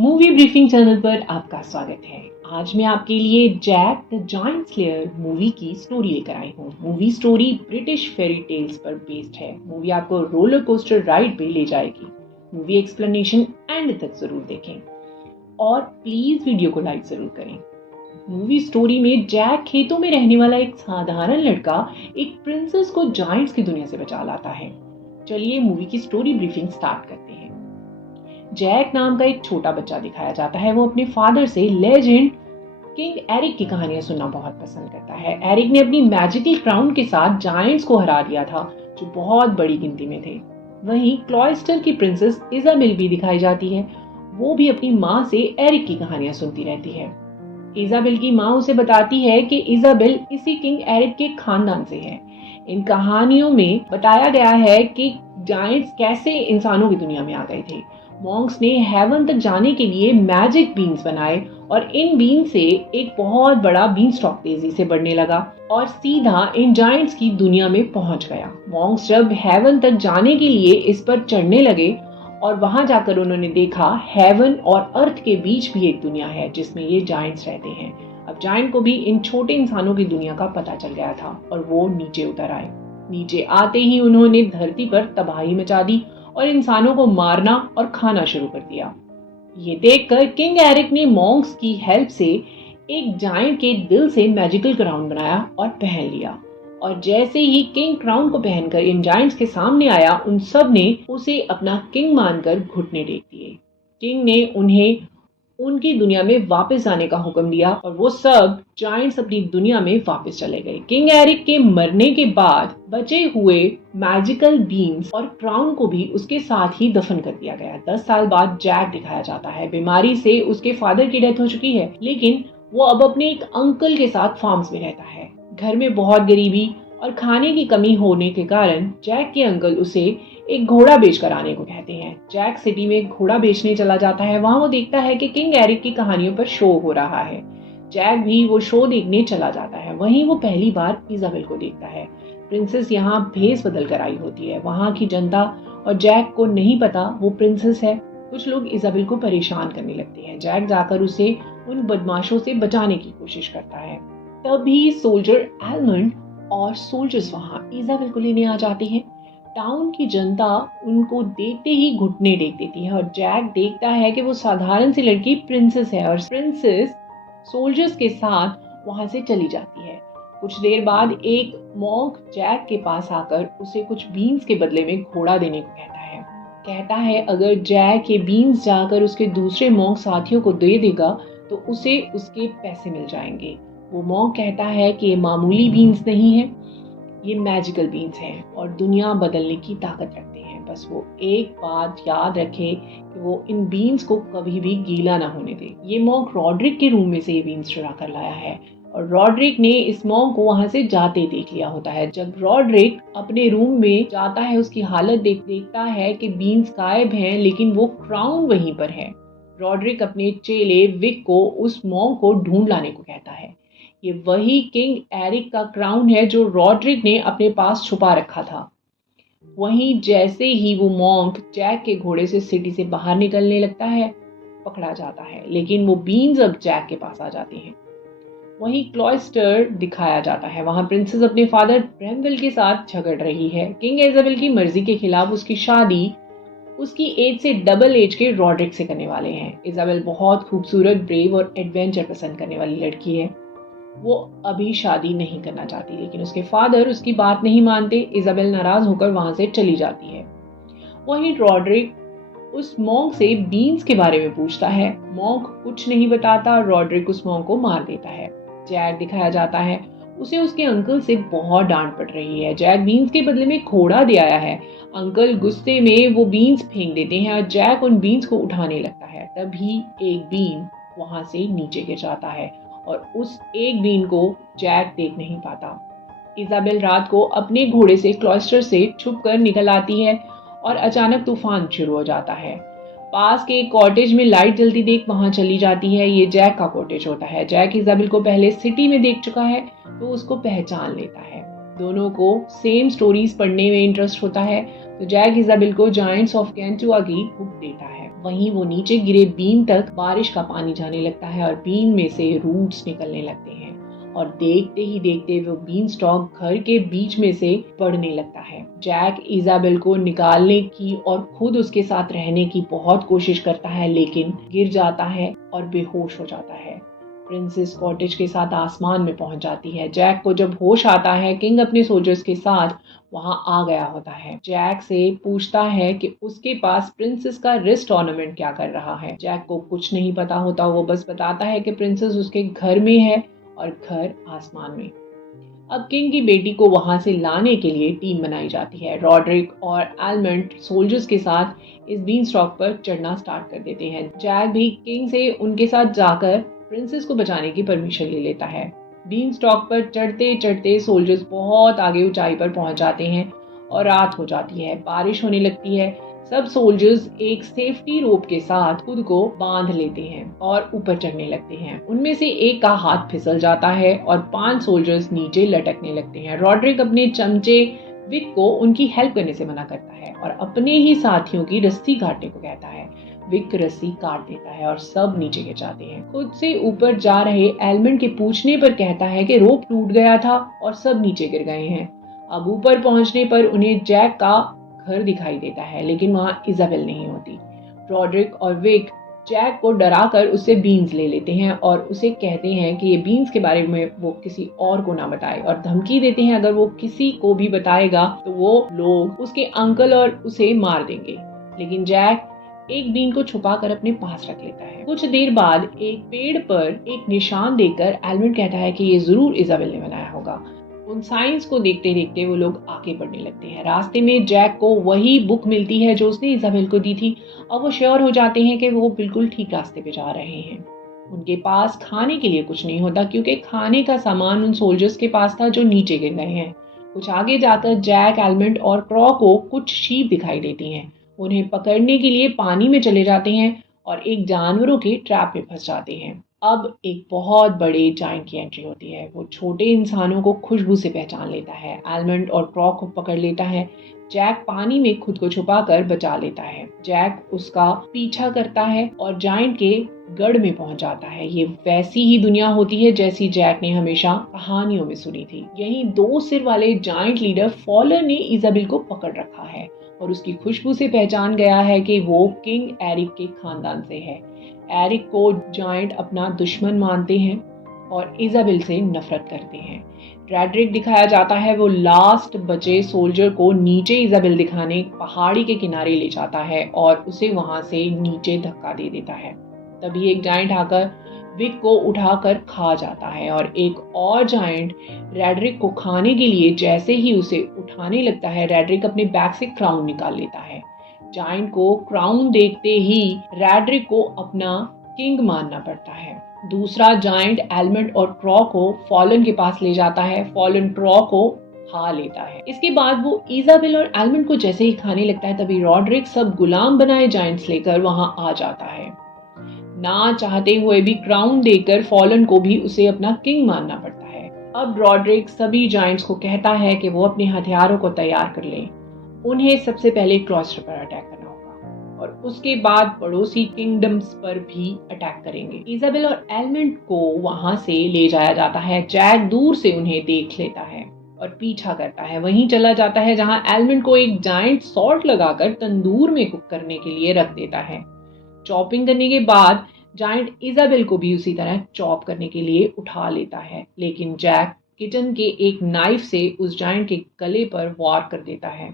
Movie briefing channel पर आपका स्वागत है। आज मैं आपके लिए Jack the giant slayer movie की स्टोरी लेकर आई हूँ। Movie story British fairy tales पर बेस्ड है। मूवी आपको रोलर कोस्टर राइड पे ले जाएगी। मूवी एक्सप्लेनेशन एंड तक जरूर देखें और प्लीज वीडियो को लाइक जरूर करें। मूवी स्टोरी में जैक खेतों में रहने वाला एक साधारण लड़का एक प्रिंसेस को जायंट्स की दुनिया से बचा लाता है। चलिए मूवी की स्टोरी ब्रीफिंग स्टार्ट करते हैं। जैक नाम का एक छोटा बच्चा दिखाया जाता है। वो अपने फादर से लेजेंड किंग एरिक की कहानियां सुनना बहुत पसंद करता है। एरिक ने अपनी मैजिकल क्राउन के साथ जायंट्स को हरा दिया था जो बहुत बड़ी गिनती में थे। वहीं क्लॉयस्टर की प्रिंसेस इजाबेल भी दिखाई जाती है। वो भी अपनी माँ से एरिक की कहानियां सुनती रहती है। इजाबेल की माँ उसे बताती है कि इजाबेल इसी किंग एरिक के खानदान से है। इन कहानियों में बताया गया है कि जायंट्स कैसे इंसानों की दुनिया में आ गए थे। मॉन्क्स ने हेवन तक जाने के लिए मैजिक बीन्स बनाए और इन बीन से एक बहुत बड़ा बीन स्टॉक तेजी से बढ़ने लगा और सीधा इन जायंट्स की दुनिया में पहुंच गया। मॉन्क्स जब हेवन तक जाने के लिए इस पर चढ़ने लगे और वहां जाकर उन्होंने देखा हेवन और अर्थ के बीच भी एक दुनिया है जिसमें ये जायंट्स रहते हैं। अब जायंट को भी इन छोटे इंसानों की दुनिया का पता चल गया था और वो नीचे उतर आए। नीचे आते ही उन्होंने धरती पर तबाही मचा दी और इंसानों को मारना और खाना शुरू कर दिया। ये देखकर किंग एरिक ने मॉन्क्स की हेल्प से एक जायंट के दिल से मैजिकल क्राउन बनाया और पहन लिया। और जैसे ही किंग क्राउन को पहनकर इन जायंट्स के सामने आया, उन सब ने उसे अपना किंग मानकर घुटने टेक दिए। किंग ने उन्हें उनकी दुनिया में वापस आने का हुक्म दिया और वो सब जायंट्स अपनी दुनिया में वापस चले गए। किंग एरिक के मरने के बाद बचे हुए मैजिकल बीन्स और क्राउन को भी उसके साथ ही दफन कर दिया गया। 10 साल बाद जैक दिखाया जाता है। बीमारी से उसके फादर की डेथ हो चुकी है, लेकिन वो अब अपने एक अंकल के साथ फार्म्स में रहता है। घर में बहुत गरीबी और खाने की कमी होने के कारण जैक के अंकल उसे एक घोड़ा बेचकर आने को कहते हैं। जैक सिटी में घोड़ा बेचने चला जाता है। वहां वो देखता है कि किंग एरिक की कहानियों पर शो हो रहा है। जैक भी वो शो देखने चला जाता है। वहीं वो पहली बार इजाबेल को देखता है। प्रिंसेस यहाँ भेस बदल कर आई होती है। वहां की जनता और जैक को नहीं पता वो प्रिंसेस है। कुछ लोग इजाबेल को परेशान करने लगते हैं। जैक जाकर उसे उन बदमाशों से बचाने की कोशिश करता है। तभी सोल्जर एलमंड और सोल्जर्स वहां इजाबेल को लेने आ जाते हैं। टाउन की जनता उनको देखते ही घुटने टेक देती है और जैक देखता है कि वो साधारण सी लड़की प्रिंसेस है और प्रिंसेस सोल्जर्स के साथ वहां से चली जाती है। कुछ देर बाद एक मॉन्क जैक के पास आकर उसे कुछ बीन्स के बदले में घोड़ा देने को कहता है अगर जैक ये बीन्स जाकर उसके दूसरे मॉन्क साथियों को दे देगा तो उसे उसके पैसे मिल जाएंगे। वो मॉन्क कहता है कि ये मामूली बीन्स नहीं है, ये मैजिकल बीन्स हैं और दुनिया बदलने की ताकत रखते हैं। बस वो एक बात याद रखे कि वो इन बीन्स को कभी भी गीला ना होने दे। ये मॉन्क रॉड्रिक के रूम में से ये बीन्स चुरा कर लाया है और रॉड्रिक ने इस मॉन्क को वहां से जाते देख लिया होता है। जब रॉड्रिक अपने रूम में जाता है, उसकी हालत देखता है कि बीन्स गायब हैं, लेकिन वो क्राउन वहीं पर है। रॉड्रिक अपने चेले विक को उस मॉन्क को ढूंढ लाने को कहता है। ये वही किंग एरिक का क्राउन है जो रॉड्रिक ने अपने पास छुपा रखा था। वहीं जैसे ही वो मॉन्क जैक के घोड़े से सिटी से बाहर निकलने लगता है, पकड़ा जाता है, लेकिन वो बीन्स अब जैक के पास आ जाते हैं। वहीं क्लॉयस्टर दिखाया जाता है। वहां प्रिंसेस अपने फादर ब्रैमवेल के साथ झगड़ रही है। किंग इजाबेल की मर्जी के खिलाफ उसकी शादी उसकी एज से डबल एज के रॉड्रिक से करने वाले हैं। इजाबेल बहुत खूबसूरत, ब्रेव और एडवेंचर पसंद करने वाली लड़की है। वो अभी शादी नहीं करना चाहती, लेकिन उसके फादर उसकी बात नहीं मानते। इजाबेल नाराज होकर वहां से चली जाती है। वहीं रॉड्रिक उस मॉन्क से बीन्स के बारे में पूछता है। मॉन्क कुछ नहीं बताता। रॉड्रिक उस मॉन्क को मार देता है। जैक दिखाया जाता है। उसे उसके अंकल से बहुत डांट पड़ रही है। जैक बीन्स के बदले में घोड़ा दे आया है। अंकल गुस्से में वो बीन्स फेंक देते हैं और जैक उन बीन्स को उठाने लगता है। तभी एक बीन वहां से नीचे गिर जाता है और उस एक बीन को जैक देख नहीं पाता। इजाबेल रात को अपने घोड़े से क्लॉयस्टर से छुपकर निकल आती है और अचानक तूफान शुरू हो जाता है। पास के एक कॉटेज में लाइट जलती देख वहां चली जाती है। ये जैक का कॉटेज होता है। जैक इजाबेल को पहले सिटी में देख चुका है तो उसको पहचान लेता है। दोनों को सेम स्टोरीज पढ़ने में इंटरेस्ट होता है, तो जैक इजाबेल को जायंट्स ऑफ कैंटुआ की बुक देता है। वहीं वो नीचे गिरे बीन तक बारिश का पानी जाने लगता है और बीन में से रूट्स निकलने लगते हैं और देखते ही देखते वो बीन स्टॉक घर के बीच में से बढ़ने लगता है। जैक इजाबेल को निकालने की और खुद उसके साथ रहने की बहुत कोशिश करता है, लेकिन गिर जाता है और बेहोश हो जाता है। प्रिंसेस कॉटेज के साथ आसमान में पहुंच जाती है। जैक को जब होश आता है, किंग अपने सोल्जर्स के साथ वहां आ गया होता है। जैक से पूछता है कि उसके पास प्रिंसेस का रिस्ट ऑर्नामेंट क्या कर रहा है। जैक को कुछ नहीं पता होता, वो बस बताता है कि प्रिंसेस उसके घर में है और घर आसमान में। अब किंग की बेटी को वहां से लाने के लिए टीम बनाई जाती है। रॉड्रिक और एलमंड सोल्जर्स के साथ इस बीन स्टॉक पर चढ़ना स्टार्ट कर देते हैं। जैक भी किंग से उनके साथ जाकर प्रिंसेस को बचाने की परमिशन ले लेता है। बीन स्टॉक पर चढ़ते चढ़ते सोल्जर्स बहुत आगे ऊंचाई पर पहुंच जाते हैं और रात हो जाती है। बारिश होने लगती है। सब सोल्जर्स एक सेफ्टी रोप के साथ खुद को बांध लेते हैं और ऊपर चढ़ने लगते हैं। उनमें से एक का हाथ फिसल जाता है और 5 सोल्जर्स नीचे लटकने लगते हैं। रॉड्रिक अपने चमचे विक को उनकी हेल्प करने से मना करता है और अपने ही साथियों की रस्सी काटने को कहता है। विक रस्सी काट देता है और सब नीचे गिर जाते हैं। खुद से ऊपर जा रहे एलमंड के पूछने पर कहता है कि रोप टूट गया था और सब नीचे गिर गए हैं। अब ऊपर पहुंचने पर उन्हें जैक का घर दिखाई देता है, लेकिन वहां इजाबेल नहीं होती। रॉड्रिक और विक जैक को डराकर उससे बीन्स ले लेते हैं और उसे कहते हैं कि ये बीन्स के बारे में वो किसी और को ना बताए और धमकी देते हैं अगर वो किसी को भी बताएगा तो वो लोग उसके अंकल और उसे मार देंगे। लेकिन जैक एक बीन को छुपाकर अपने पास रख लेता है। कुछ देर बाद एक पेड़ पर एक निशान देखकर एलमंड कहता है कि ये जरूर इजाबेल ने बनाया होगा। उन साइंस को देखते देखते वो लोग आगे बढ़ने लगते हैं। रास्ते में जैक को वही बुक मिलती है जो उसने इजाबेल को दी थी। अब वो श्योर हो जाते हैं कि वो बिल्कुल ठीक रास्ते पे जा रहे हैं। उनके पास खाने के लिए कुछ नहीं होता क्योंकि खाने का सामान उन सोल्जर्स के पास था जो नीचे गिर गए हैं। कुछ आगे जाकर जैक, एलमंड और क्रॉ को कुछ शीप दिखाई देती हैं। उन्हें पकड़ने के लिए पानी में चले जाते हैं और एक जानवरों के ट्रैप में फंस जाते हैं। अब एक बहुत बड़े जायंट की एंट्री होती है। वो छोटे इंसानों को खुशबू से पहचान लेता है। एलमंड और क्रॉ को पकड़ लेता है। जैक पानी में खुद को छुपाकर बचा लेता है। जैक उसका पीछा करता है और जायंट के गढ़ में पहुंच जाता है। ये वैसी ही दुनिया होती है जैसी जैक ने हमेशा कहानियों में सुनी थी। यहीं 2 सिर वाले जायंट लीडर फॉलर ने इजाबेल को पकड़ रखा है और उसकी खुशबू से पहचान गया है कि वो किंग एरिक के खानदान से है। एरिक को जायंट अपना दुश्मन मानते हैं और इजाबेल से नफरत करते हैं। रॉड्रिक दिखाया जाता है, वो लास्ट बचे सोल्जर को नीचे इजाबेल दिखाने पहाड़ी के किनारे ले जाता है और उसे वहां से नीचे धक्का दे देता है। तभी एक जायंट आकर विक को उठाकर खा जाता है और एक और जायंट रॉड्रिक को खाने के लिए जैसे ही उसे उठाने लगता है, रॉड्रिक अपने बैग से क्राउन निकाल लेता है। जायंट को क्राउन देखते ही रॉड्रिक को अपना किंग मानना पड़ता है। दूसरा जायंट एलमंड और क्रॉ को फॉलन के पास ले जाता है। फॉलन क्रॉ को खा लेता है। इसके बाद वो इजाबेल और एलमंड को जैसे ही खाने लगता है, तभी रॉड्रिक सब गुलाम बनाए जायंट्स लेकर वहां आ जाता है। ना चाहते हुए भी क्राउन देकर फॉलन को भी उसे अपना किंग मानना पड़ता है। अब रॉड्रिक सभी जायंट्स को कहता है कि वो अपने हथियारों को तैयार कर लें। उन्हें सबसे पहले क्लॉस्टर पर अटैक करना होगा और उसके बाद पड़ोसी किंगडम्स पर भी अटैक करेंगे। इजाबेल और एलमंड को वहां से ले जाया जाता है। जैक दूर से उन्हें देख लेता है और पीछा करता है। वहीं चला जाता है जहां एलमंड को एक जायंट सॉल्ट लगाकर तंदूर में कुक करने के लिए रख देता है। चॉपिंग करने के बाद जायंट इजाबेल को भी उसी तरह चॉप करने के लिए उठा लेता है, लेकिन जैक किचन के एक नाइफ से उस जायंट के गले पर वार कर देता है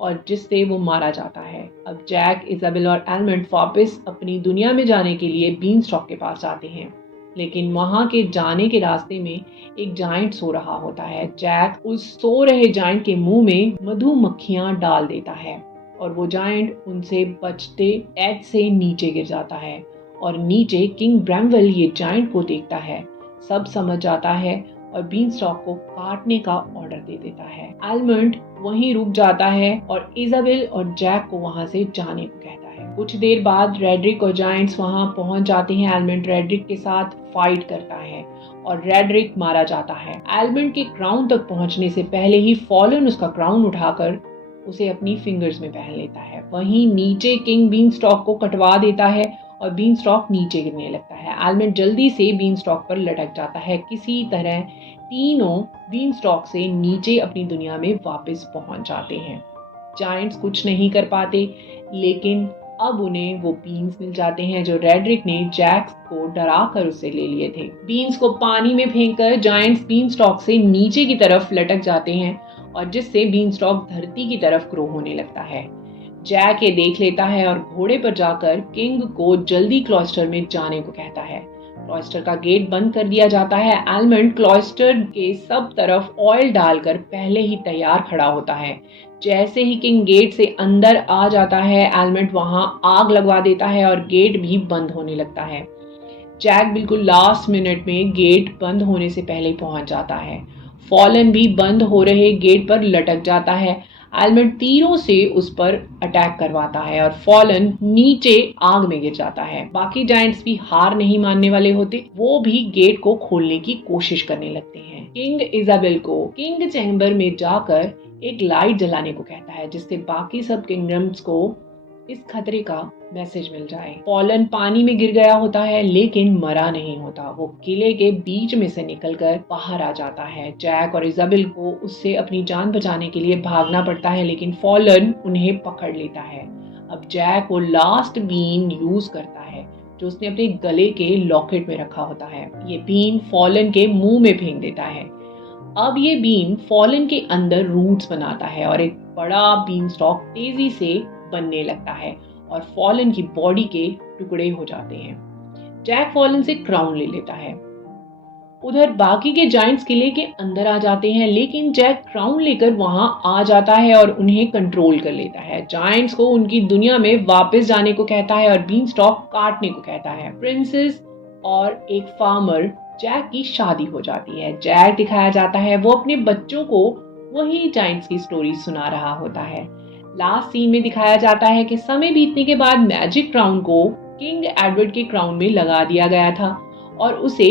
और जिससे वो मारा जाता है। अब जैक, इजाबेल और एलमंड वापस अपनी दुनिया में जाने के लिए बीन स्टॉक के पास जाते हैं, लेकिन वहां के जाने के रास्ते में एक जायंट सो रहा होता है। जैक उस सो रहे जायंट के मुंह में मधुमक्खियां डाल देता है और वो जायंट उनसे बचते एज से नीचे गिर जाता है और नीचे किंग ब्रैमवेल ये जायंट को देखता है, सब समझ जाता है और बीन स्टॉक को काटने का ऑर्डर दे देता है। एलमंड वहीं रुक जाता है और इजाबेल और जैक को वहां से जाने को कहता है। कुछ देर बाद रेड्रिक और जायंट्स वहां पहुंच जाते हैं। एलमेंट रेड्रिक के साथ फाइट करता है और रेड्रिक मारा जाता है। एलमेंट के क्राउन तक पहुंचने से पहले ही फॉलन उसका क्राउन उठाकर उसे अपनी फिंगर्स में पहन लेता है। वहीं नीचे किंग बीनस्टॉक को कटवा देता है और बीनस्टॉक नीचे गिरने लगता है। एलमेंट जल्दी से बीनस्टॉक पर लटक जाता है। किसी तरह तीनों बीनस्टॉक से नीचे अपनी दुनिया में वापस पहुंच जाते हैं। जायंट्स कुछ नहीं कर पाते, लेकिन अब उन्हें वो बीन्स मिल जाते हैं जो रेड्रिक ने जैक को डरा कर उससे ले लिए थे। बीन्स को पानी में फेंककर जायंट्स बीनस्टॉक से नीचे की तरफ लटक जाते हैं और जिससे बीनस्टॉक धरती की तरफ ग्रो होने लगता है। जैक ये देख लेता है और घोड़े पर जाकर किंग को जल्दी क्लॉइस्टर में जाने को कहता है। क्लॉइस्टर का गेट बंद कर दिया जाता है। एलमेंट क्लॉइस्टर के सब तरफ ऑयल डालकर पहले ही तैयार खड़ा होता है। जैसे ही किंग गेट से अंदर आ जाता है, एलमेंट वहां आग लगवा देता है और गेट भी बंद होने लगता है। जैक बिल्कुल लास्ट मिनट में गेट बंद होने से पहले पहुंच जाता है। फॉलन भी बंद हो रहे गेट पर लटक जाता है। एलमेंट तीरों से उस पर अटैक करवाता है और फॉलन नीचे आग में गिर जाता है। बाकी जायंट्स भी हार नहीं मानने वाले होते, वो भी गेट को खोलने की कोशिश करने लगते हैं। किंग इजाबेल को किंग चैम्बर में जाकर एक लाइट जलाने को कहता है जिससे बाकी सब किंगडम्स को इस खतरे का मैसेज मिल जाए। फॉलन पानी में गिर गया होता है लेकिन मरा नहीं होता। वो किले के बीच में से निकलकर बाहर आ जाता है। जैक और इजाबेल को उससे अपनी जान बचाने के लिए भागना पड़ता है, लेकिन फॉलन उन्हें पकड़ लेता है। अब जैक वो लास्ट बीन यूज करता है जो उसने अपने गले के लॉकेट में रखा होता है। ये बीन फॉलन के मुंह में फेंक देता है। अब ये बीन फॉलन के अंदर रूट्स बनाता है और एक बड़ा बीन स्टॉक तेजी से बनने लगता है और फॉलन की बॉडी के टुकड़े हो जाते हैं। जैक फॉलन से क्राउन ले लेता है। उधर बाकी के जायंट्स किले के अंदर आ जाते हैं, लेकिन जैक क्राउन लेकर वहां आ जाता है और उन्हें कंट्रोल कर लेता है। जायंट्स को उनकी दुनिया में वापस जाने को कहता है और बीन स्टॉक काटने को कहता है। प्रिंसेस और एक फार्मर जैक की शादी हो जाती है। जैक दिखाया जाता है वो अपने बच्चों को वही जायंट्स की स्टोरी सुना रहा होता है। लास्ट सीन में दिखाया जाता है कि समय बीतने के बाद मैजिक क्राउन को किंग एडवर्ड के क्राउन में लगा दिया गया था और उसे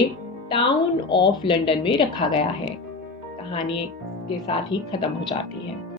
टाउन ऑफ लंदन में रखा गया है। कहानी के साथ ही खत्म हो जाती है।